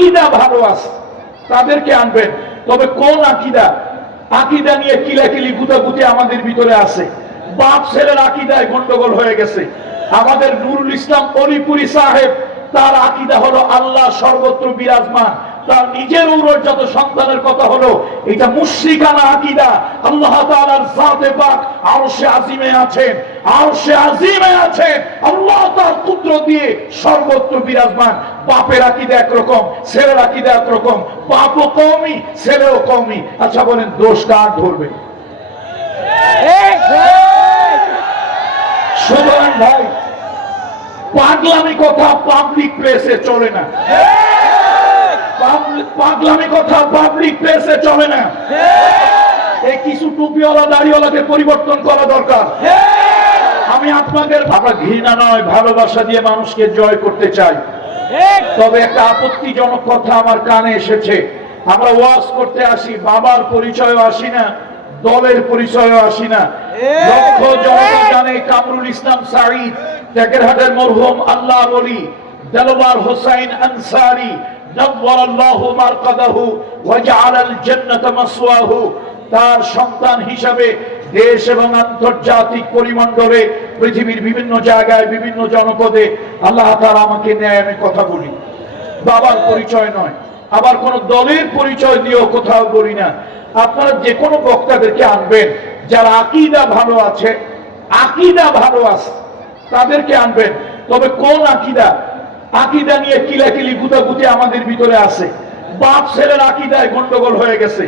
আকীদা ভালো আছে তাদেরকে আনবেন। তবে কোন আকীদা? আকীদা নিয়ে কিলাকিলি গুতাগুতি আমাদের ভিতরে আছে। বাপ ছেলের আকীদায় গন্ডগোল হয়ে গেছে। আমাদের নুরুল ইসলাম অলিপুরি সাহেব, তার আকীদা হলো আল্লাহ সর্বত্র বিরাজমান। তার নিজের ঔরজাত সন্তানের কথা হলো এটা মুশরিকানা আকীদা। আল্লাহ তাআলার জাতে পাক আরশে আজিমে আছেন, আরশে আজিমে আছেন। আল্লাহ তার কুদরত দিয়ে সর্বত্র বিরাজমান। বাপের আকীদা একরকম, ছেলের আকীদা একরকম। বাপও কওমি, ছেলেও কওমি। আচ্ছা বলেন, দোষ কার ধরবে? সুতরাং ভাই, পাগলামি কথা পাবলিক প্লেসে চলে না। পাগলামি কথা পাবলিক প্লেসে চলে না। এই কিছু টুপিওয়ালা দাড়িওয়ালাকে পরিবর্তন করা দরকার। আমি আপনাদের আমরা ঘৃণা নয়, ভালোবাসা দিয়ে মানুষকে জয় করতে চাই। তবে একটা আপত্তিজনক কথা আমার কানে এসেছে। আমরা ওয়াজ করতে আসি, বাবার পরিচয়ও আসি না, দলের পরিচয়ও আসি না। লক্ষ জনতা জানে কামরুল ইসলাম সাঈদ, টেকেরহাটের মরহুম আল্লাহ ওলি দেলোয়ার হোসাইন আনসারী নব্বরাল্লাহু মারকাদাহু ওয়া জাআলাল জান্নাতা মাসওয়াহু, তার সন্তান হিসাবে দেশ এবং আন্তর্জাতিক পরিমণ্ডলে পৃথিবীর বিভিন্ন জায়গায় বিভিন্ন জনপদে আল্লাহ তাআলা আমাকে নেয়, আমি কথা বলি। বাবার পরিচয় নয়, আবার কোন দলের পরিচয় দিয়েও কোথাও বলি না। আপনারা যে কোনো বক্তাদেরকে আনবেন যারা আকীদা ভালো আছে, আকীদা ভালো আছে তাদেরকে আনবেন। তবে কোন আকীদা? আকীদা নিয়ে কিলাকিলি গুতাগুতি আমাদের ভিতরে আছে। বাপ ছেলের আকীদায় গন্ডগোল হয়ে গেছে।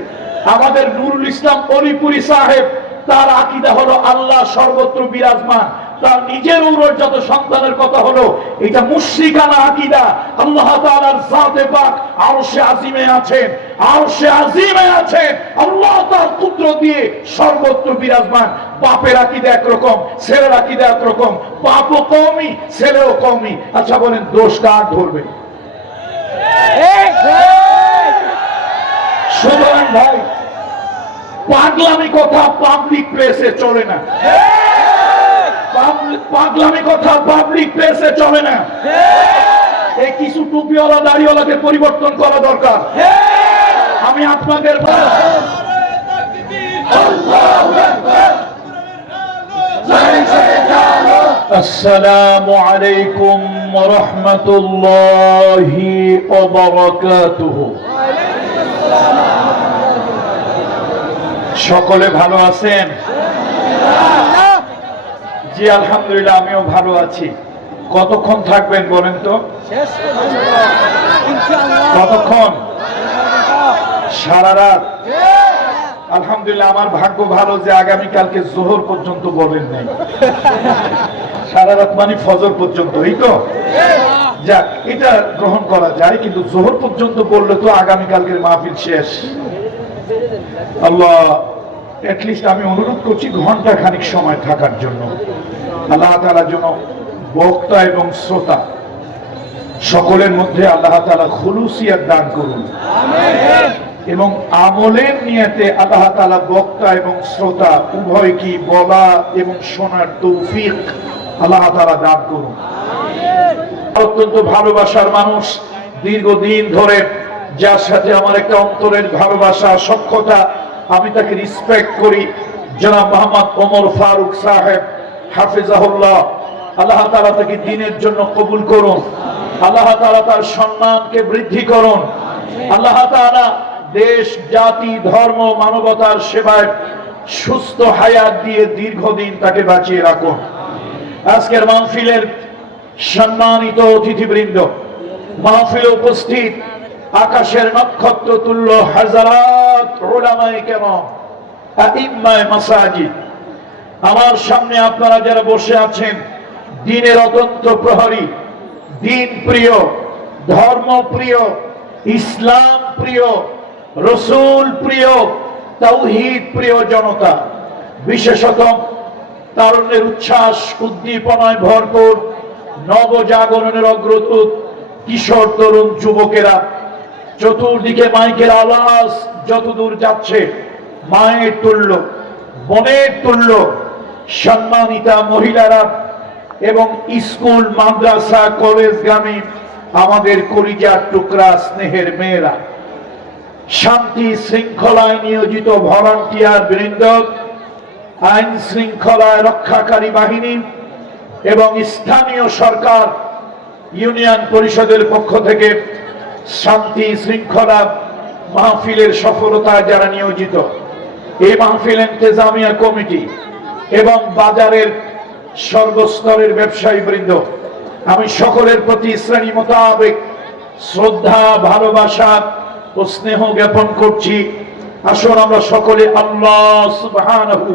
আমাদের নুরুল ইসলাম অলিপুরি সাহেব, তার আকীদা হলো আল্লাহ সর্বত্র বিরাজমান। তার নিজের ঔরজাত সন্তানের কথা হলো এটা মুশরিকানা আকীদা। আল্লাহ তাআলার জাতে পাক আরশে আজিমে আছেন, আরশে আজিমে আছেন। আল্লাহ তার কুদরত দিয়ে সর্বত্র বিরাজমান। বাপের আকীদা একরকম, ছেলের আকীদা একরকম। বাপও কওমি, ছেলেও কওমি। আচ্ছা বলেন, দোষ কার ধরবে? সুতরাং ভাই, পাগলামি কথা পাবলিক প্লেসে চলে না। পাগলামি কথা পাবলিক প্লেসে চলে না। এই কিছু টুপিওয়ালা দাড়িওয়ালাকে পরিবর্তন করা দরকার। আমি আপনাদের আসসালামু আলাইকুম ওয়া রাহমাতুল্লাহি ওয়া বারাকাতুহু। সকলে ভালো আছেন? জি আলহামদুলিল্লাহ, আমিও ভালো আছি। কতক্ষণ থাকবেন বলেন তো? কতক্ষণ? সারা রাত? আলহামদুলিল্লাহ, আমার ভাগ্য ভালো যে আগামীকালকে জোহর পর্যন্ত বলেন নাই। সারা রাত মানে ফজর পর্যন্ত, এই তো? যাক, এটা গ্রহণ করা যায়, কিন্তু জোহর পর্যন্ত বললে তো আগামীকালকের মাহফিল শেষ। আল্লাহ, এটলিস্ট আমি অনুরোধ করছি ঘন্টা খানিক সময় থাকার জন্য। আল্লাহ তাআলা যেন বক্তা এবং শ্রোতা সকলের মধ্যে আল্লাহ তাআলা খুলুসিয়াত দান করুন, এবং আমলের নিয়তে আল্লাহ তাআলা বক্তা এবং শ্রোতা উভয় কি বলা এবং শোনার তৌফিক আল্লাহ তাআলা দান করুন। অত্যন্ত ভালোবাসার মানুষ, দীর্ঘদিন ধরে যার সাথে আমার একটা অন্তরের ভালোবাসা, সখ্যতা, আমি তাকে রিসপেক্ট করি, জনাব মোহাম্মদ ওমর ফারুক সাহেব হাফিজাহুল্লাহ। আল্লাহ তাআলা তাকে দ্বীনের জন্য কবুল করুন। আল্লাহ তাআলা তার সম্মানকে বৃদ্ধি করুন। আল্লাহ তাআলা দেশ, জাতি, ধর্ম, মানবতার সেবায় সুস্থ হায়াত দিয়ে দীর্ঘদিন তাকে বাঁচিয়ে রাখুন। আজকের মাহফিলের সম্মানিত অতিথিবৃন্দ, মাহফিলে উপস্থিত আকাশের নক্ষত্র তুল্য হাজারাত উলামায়ে কেরাম, আইম্মায়ে মাসাজিদ, আমার সামনে আপনারা যারা বসে আছেন, দ্বীনের অতন্ত্র প্রহরী, দ্বীন প্রিয়, ধর্ম প্রিয়, ইসলাম প্রিয়, রাসূল প্রিয়, তাওহীদ প্রিয় জনতা, বিশেষত তারুণ্যের উচ্ছ্বাস উদ্দীপনায় ভরপুর নবজাগরণের অগ্রদূত কিশোর তরুণ যুবকেরা, চতুর্দিকে মাইকের আওয়াজ যতদূর যাচ্ছে মায়ের তুল্য, বোনের তুল্য, সম্মানিতা মহিলারা এবং স্কুল, মাদ্রাসা, কলেজগামী আমাদের কলিজার টুকরা স্নেহের মেয়েরা, শান্তি শৃঙ্খলায় নিয়োজিত ভলান্টিয়ার বৃন্দ, আইন শৃঙ্খলায় রক্ষাকারী বাহিনী এবং স্থানীয় সরকার, ইউনিয়ন পরিষদের পক্ষ থেকে শান্তি শৃঙ্খলা মাহফিলের সফলতায় যারা নিয়োজিত, এই মাহফিল ইন্তেজামিয়া কমিটি এবং বাজারের সর্বস্তরের ব্যবসায়ী বৃন্দ, আমি সকলের প্রতি শ্রেণী মোতাবেক শ্রদ্ধা, ভালোবাসা ও স্নেহ জ্ঞাপন করছি। আসুন আমরা সকলে আল্লাহ সুবহানাহু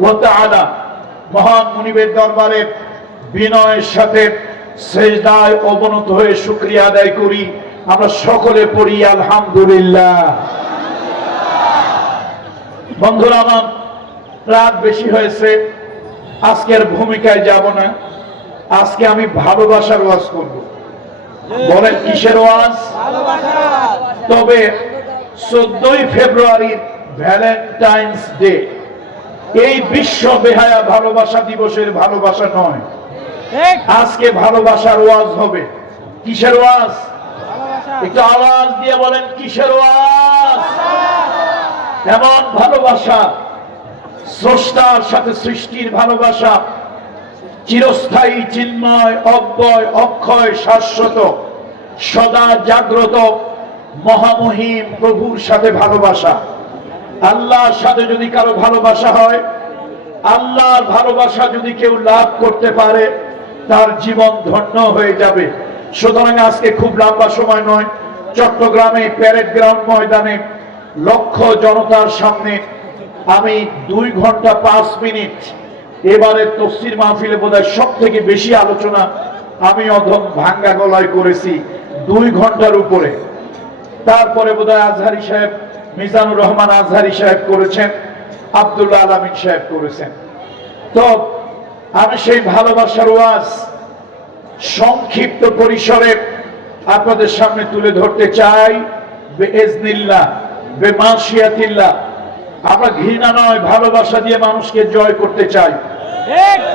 ওয়া তাআলা মহান মুনিবের দরবারে বিনয়ের সাথে সেজদায় অবনত হয়ে শুকরিয়া আদায় করি। আমরা সকলে পড়ি আলহামদুলিল্লাহ। বন্ধুরা আমার, রাত বেশি হয়েছে, আজকের ভূমিকায় যাব না। আজকে আমি ভালোবাসার ওয়াজ করব। বলেন কিসের ওয়াজ? তবে 14 ফেব্রুয়ারি ভ্যালেন্টাইন্স ডে, এই বিশ্ব বেহায়া ভালোবাসা দিবসের ভালোবাসা নয়। আজকে ভালোবাসার ওয়াজ হবে। কিসের ওয়াজ? একটু আওয়াজ দিয়ে বলেন কিসের ওয়াজ? এমন ভালোবাসা, স্রষ্টার সাথে সৃষ্টির ভালোবাসা, চিরস্থায়ী, চিন্ময়, অব্যয়, অক্ষয়, শাশ্বত, সদা জাগ্রত মহামহিম প্রভুর সাথে ভালোবাসা। আল্লাহর সাথে যদি কারো ভালোবাসা হয়, আল্লাহর ভালোবাসা যদি কেউ লাভ করতে পারে, তার জীবন ধন্য হয়ে যাবে। সুতরাং আজকে খুব লম্বা সময় নয়, চট্টগ্রামে প্যারেড গ্রাউন্ড ময়দানে লক্ষ জনতার সামনে আমি 2 ঘন্টা 5 মিনিট, এবারে তফসির মাহফিলে বোধহয় সব থেকে বেশি আলোচনা আমি অধম ভাঙ্গা গলায় করেছি, 2 ঘন্টার উপরে। তারপরে বোধহয় আজহারি সাহেব, মিজানুর রহমান আজহারি সাহেব করেছেন, আব্দুল্লাহ আলামিন সাহেব করেছেন। তো আমি সেই ভালোবাসার ওয়াজ সংক্ষিপ্ত পরিসরে আপনাদের সামনে তুলে ধরতে চাই। বিইজনিল্লাহ, বিমাশিয়াতিল্লাহ। আমরা ঘৃণা নয়, ভালোবাসা দিয়ে মানুষকে জয় করতে চাই।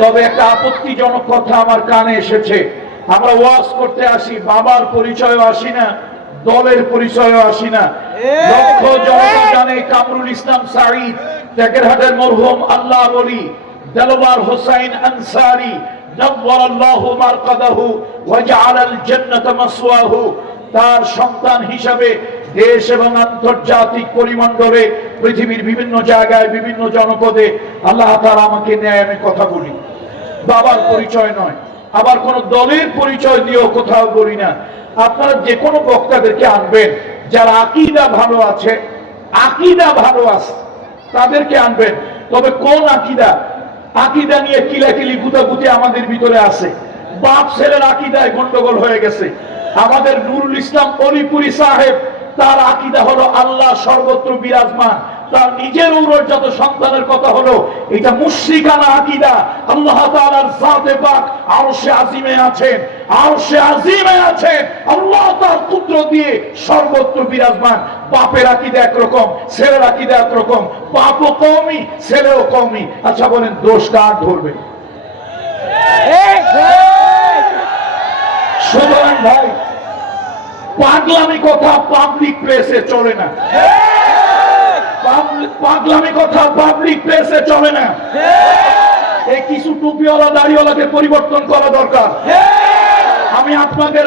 তবে একটা আপত্তিজনক কথা আমার কানে এসেছে। আমরা ওয়াজ করতে আসি, বাবার পরিচয়ও আসি না, দলের পরিচয়ও আসি না। লক্ষ জনতা জানে কামরুল ইসলাম সাঈদ, টেকেরহাটের মরহুম আল্লাহ ওলি দেলোয়ার হোসাইন আনসারী নওয়ারাল্লাহু মারকাদাহু ওয়া জাআলাল জান্নাতা মাসওয়াহু, তার সন্তান হিসাবে দেশ এবং আন্তর্জাতিক পরিমণ্ডলে পৃথিবীর বিভিন্ন জায়গায় বিভিন্ন জনপদে আল্লাহ তাআলা আমাকে নেয়, আমি কথা বলি। বাবার পরিচয় নয়, আবার কোন দলের পরিচয় দিয়েও কোথাও বলি না। আপনারা যে কোনো বক্তাদেরকে আনবেন যারা আকীদা ভালো আছে, আকীদা ভালো আছে, তাদেরকে আনবেন। তবে কোন আকীদা? আকীদা নিয়ে কিলাকিলি গুতাগুতি আমাদের ভিতরে আছে। বাপ ছেলের আকীদায় গন্ডগোল হয়ে গেছে। আমাদের নুরুল ইসলাম অলিপুরি সাহেব, তার আকীদা হলো আল্লাহ সর্বত্র বিরাজমান। তার নিজের ঔরজাত সন্তানের কথা হলো এটা মুশরিকানা আকীদা। আল্লাহ তাআলার জাতে পাক আরশে আজিমে আছেন, আরশে আজিমে আছেন, আল্লাহ তার কুদরত দিয়ে সর্বত্র বিরাজমান। বাপের আকীদা একরকম, ছেলের আকীদা একরকম। বাপও কওমি, ছেলেও কওমি। আচ্ছা বলেন, দোষ কার ধরবে? সুতরাং ভাই, পাগলামি কথা পাবলিক প্লেসে চলে না। পাগলামি কথা পাবলিক প্লেসে চলে না। এই কিছু টুপিওয়ালা দাড়িওয়ালাকে পরিবর্তন করা দরকার। আমি আপনাদের